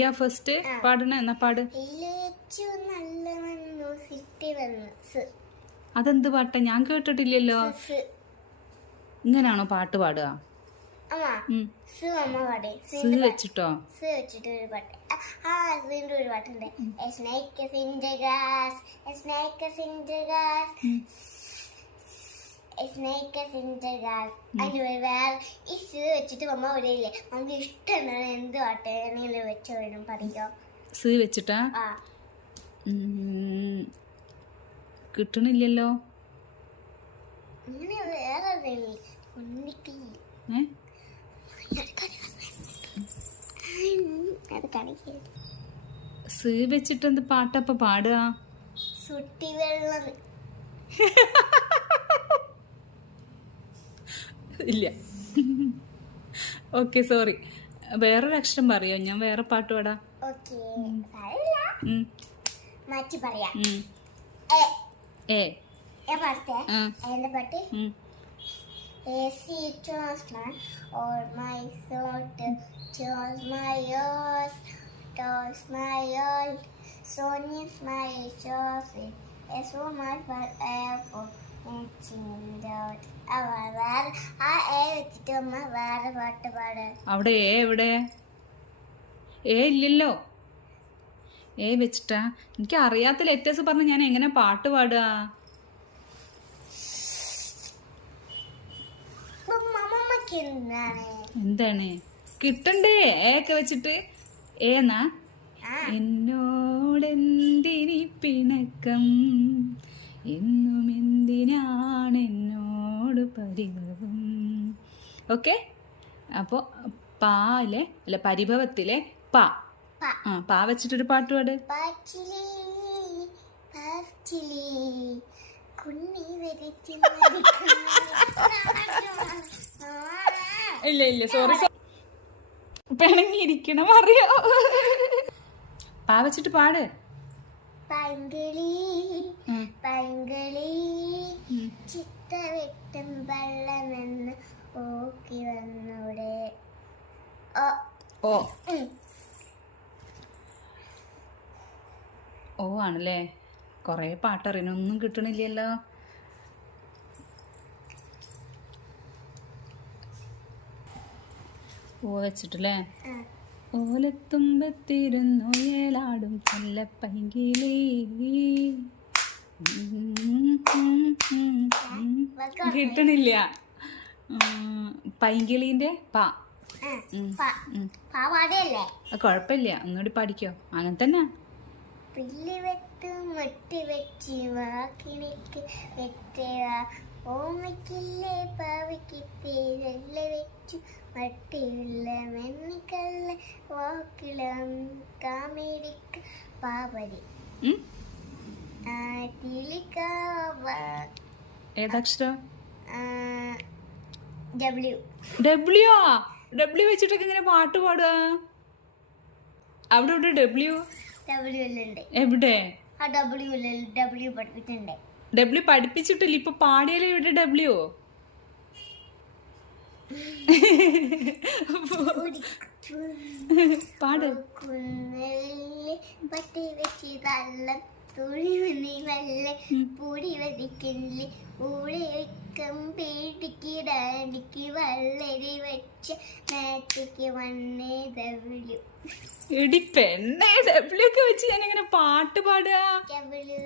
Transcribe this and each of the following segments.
യാ first പാടണ എന്നാ പാട്. അതെന്ത് പാട്ടാ? ഞാൻ കേട്ടിട്ടില്ലല്ലോ. ഇങ്ങനാണോ പാട്ട് പാടുക? വെച്ചിട്ടോ? സ്. വേറെ ഈ സീ വെച്ചിട്ട് നമുക്ക് ഇഷ്ടമുള്ള എന്ത് പാട്ട് വേണമെങ്കിലും വെച്ച് വേണം പറയോ? സീ വെച്ചിട്ടാ. കിട്ടണില്ലല്ലോ? അങ്ങനെ വേറെ സ് വെച്ചിട്ട് എന്ത് പാട്ടപ്പ പാടുക? സുട്ടി വെള്ളം ഇല്ല. ഓക്കെ സോറി വേറൊരു അക്ഷരം പറയോ? ഞാൻ വേറെ പാട്ട് പാടാ. ഓക്കെ അവിടെ ഏ എവിടെ? ഏ ഇല്ലല്ലോ. ഏ വെച്ചിട്ടാ. എനിക്ക് അറിയാത്ത ലെറ്റേഴ്സ് പറഞ്ഞ് ഞാൻ എങ്ങനെ പാട്ട് പാടുക? എന്താണ്? കിട്ടണ്ടേ ഏ ഒക്കെ വെച്ചിട്ട് ഏന്നാ എന്നോടെന്തിനി പിണക്കം? എന്നും എന്തിനാണ് എന്നോട് പരിഭവം? ഓക്കെ? അപ്പോൾ പാലെ അല്ല പരിഭവത്തിലെ പാ. പ. ആ പാ വെച്ചിട്ടൊരു പാട്ട് പാട്. ഇല്ല ഇല്ല സോറി പിണങ്ങിയിരിക്കണം അറിയോ? പാ വെച്ചിട്ട് പാട്. പൈങ്കിളി. പൈങ്കിളി ഉം. ചിത്ത വെട്ടും വെള്ളമെന്ന് ഓക്കി വന്നൂടെ. ഓ. ഓ ആണല്ലേ. കുറേ പാട്ടറിനൊന്നും കിട്ടണില്ലല്ലോ. ഓ വെച്ചിട്ടല്ലേ? ആ. ഓലത്തുമ്പത്തിരുന്നു ഏലാടും ചെല്ലപ്പൈങ്കിലി കിട്ടണില്ല പൈങ്കിളീന്റെ പാ കൊഴപ്പില്ല ഒന്നുകൂടി പഠിക്കോ. അങ്ങനെ തന്നെ. പിള്ളി വെട്ട് മട്ടി വെച്ച് വാക്കിണിക്ക് വെട്ടുക ഓമയ്ക്കില്ലേ പാവയ്ക്ക് വെള്ള വെച്ചു. മട്ടിയുള്ള മെന്നിക്കല്ല വാക്കിളം കാമേരിക്ക് പാവരി ഏതക്ഷരം ഡബ്ല്യു ഡബ്ല്യു ഡബ്ല്യു വെച്ചിട്ടൊക്കെ ഇങ്ങനെ പാട്ട് പാടുക? അവിടെ ഇവിടെ ഡബ്ല്യു ഡബ്ല്യു എവിടെ? ആ ഡബ്ല്യു ഡബ്ല്യു പഠിപ്പിച്ചിട്ടുണ്ട്. ഡബ്ല്യു പഠിപ്പിച്ചിട്ടില്ല. ഇപ്പൊ പാടിയാലേ ഇവിടെ ഡബ്ല്യു പാട്. പട്ടി വെച്ച് തള്ളം തുണി മണി പൂടി വെക്കം പേടിക്ക് ഡാഡിക്ക് വള്ളരി വെച്ച് നേറ്റയ്ക്ക് വണ്ണേ ഡബ്ല്യു എടി പെണ്ണേ ഡബ്ല്യു ഒക്കെ വെച്ച് ഞാൻ എങ്ങനെ പാട്ട് പാടുക. ഡബ്ല്യു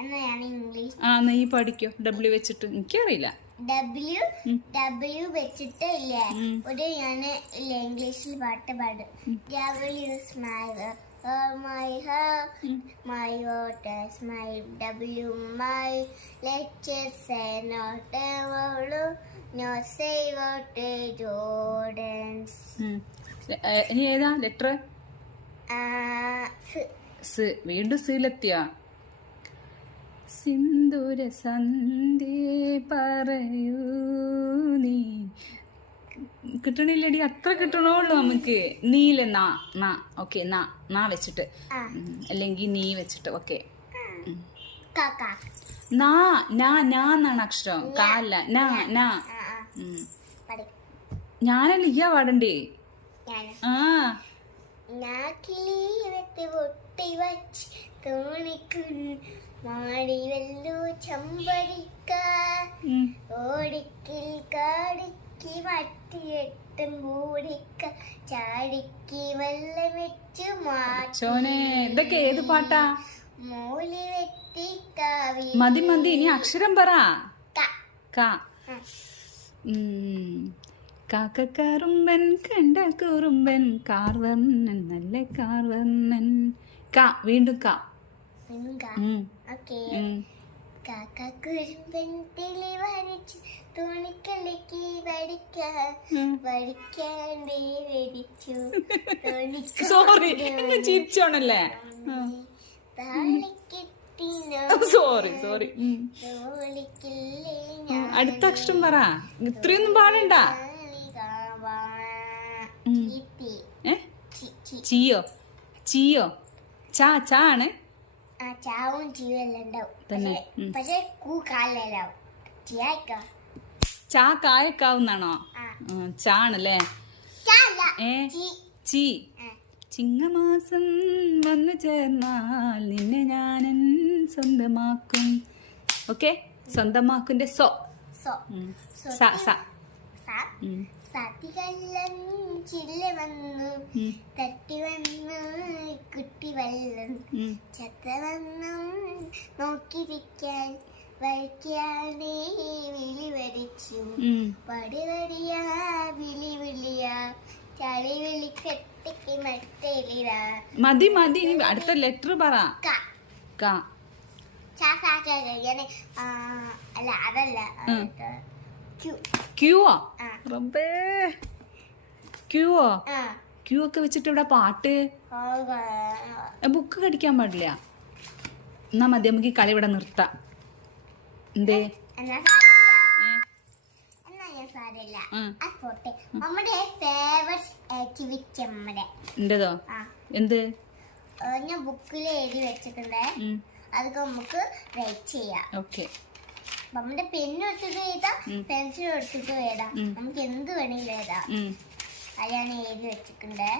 എന്നാണ് ഇംഗ്ലീഷ് ആ നീ പഠിക്കോ. ഡബ്ല്യു വെച്ചിട്ട്. എനിക്കറിയില്ല. ഡബ്ല്യു. ഡബ്ല്യു വെച്ചിട്ട് ഇല്ലേ. ഒരു ഞാൻ ഇംഗ്ലീഷിൽ പാട്ട് പാടും. W my my my my voters my W, my say not എവളു no no Jordans ഉം. ഏ, ഇനി ഏതാ ലെറ്റർ സ്. വീണ്ടും സിലെത്തിയ. സിന്ദൂര സന്ധി പറയൂ നീ. കിട്ടണില്ലടി അത്ര കിട്ടണുള്ളൂ നമുക്ക്. നീല നാ നാ. ഓക്കെ നാ നാ വെച്ചിട്ട്. അല്ലെങ്കിൽ നീ വെച്ചിട്ട് ഓക്കെ. നാ നാ നാ എന്നാണ് അക്ഷരം. കാല നാ നാ. ഞാനല്ല ഇയ്യാ പാടണ്ടേ? ആ. നാക്കിലി വെത്ത് പൊട്ടി വച്ച് തോണിക്കുൻ മാടി വെല്ലു ചമ്പടിക്ക ഓടിക്കിൽ കാടിക്ക് മറ്റിയെട്ടും മൂടിക്ക ചാടിക്ക് വെള്ളം വെച്ചു ഇതൊക്കെ ഏത് പാട്ടാ? മൂലി വെട്ടി കാവി മതി മതി ഇനി അക്ഷരം പറ. ക. കാക്കക്കറുമ്പൻ കണ്ട കുറുമ്പൻ കാർവന്നൻ നല്ല കാർവന്നൻ കാ വീണ്ടും കാ. വീണ്ടും ക. ഓക്കേ. തോണിക്കലക്കി വടിക്ക. വടിക്കാണ്ടേ വെടിച്ചു. സോറി ചിരിച്ചോണല്ലേ? സോറി സോറി അടുത്ത അക്ഷരം പറ. ഇത്രയൊന്നും പാടണ്ട. ചിയോ? ചിയോ? ചാ ചാ ആണ്. ചാവും ചീവെല്ലാം ഉണ്ടാവും. പക്ഷേ- കൂ കാലാവും ചാ കായക്കാവുന്നാണോ? ചാണല്ലേ? ഏ? ചീ. ചിങ്ങമാസം വന്നു ചേർന്നാൽ നിന്നെ ഞാൻ സ്വന്തമാക്കും. ഓക്കെ? സ്വന്തമാക്കുന്റെ സോ സോ. സ. സോ സ സ സ ചില്ല വന്നു. തട്ടി വന്നു കുട്ടി ഉം. ചത്ത വന്നും നോക്കിയിരിക്കാൻ വഴിക്കാതെ വിളി വരിച്ചു. പടി വടിയാ വിളി വിളിയാ. ചളി വിളി കെട്ടിക്ക് മട്ടേലിരാ മതി മതി ഇനി അടുത്ത ലെറ്റർ പറ. അല്ല അതല്ല. ക്യൂവോ? റബ്ബേ. ക്യൂവോ? ക്യൂ ഒക്കെ വെച്ചിട്ട് ഇവിടെ പാട്ട്. ബുക്ക് കടിക്കാൻ പാടില്ല. എന്നാ മതി നമുക്ക് ഈ കളി ഇവിടെ നിർത്താം. എന്തേ? എന്റേതോ? എന്ത്? ഞാൻ ബുക്കിൽ എഴുതി വെച്ചിട്ടുണ്ട്. അതൊക്കെ നമുക്ക് റൈറ്റ് ചെയ്യാം. ഓക്കെ. നമ്മുടെ പെണ്ണ് എടുത്തിട്ട് എഴുതാം. പെൻസിൽ എടുത്തിട്ട് എഴുതാം നമുക്ക് എന്ത് വേണമെങ്കിലും എഴുതാം അതാണ് അത് എഴുതി വെച്ചിട്ടുണ്ട്.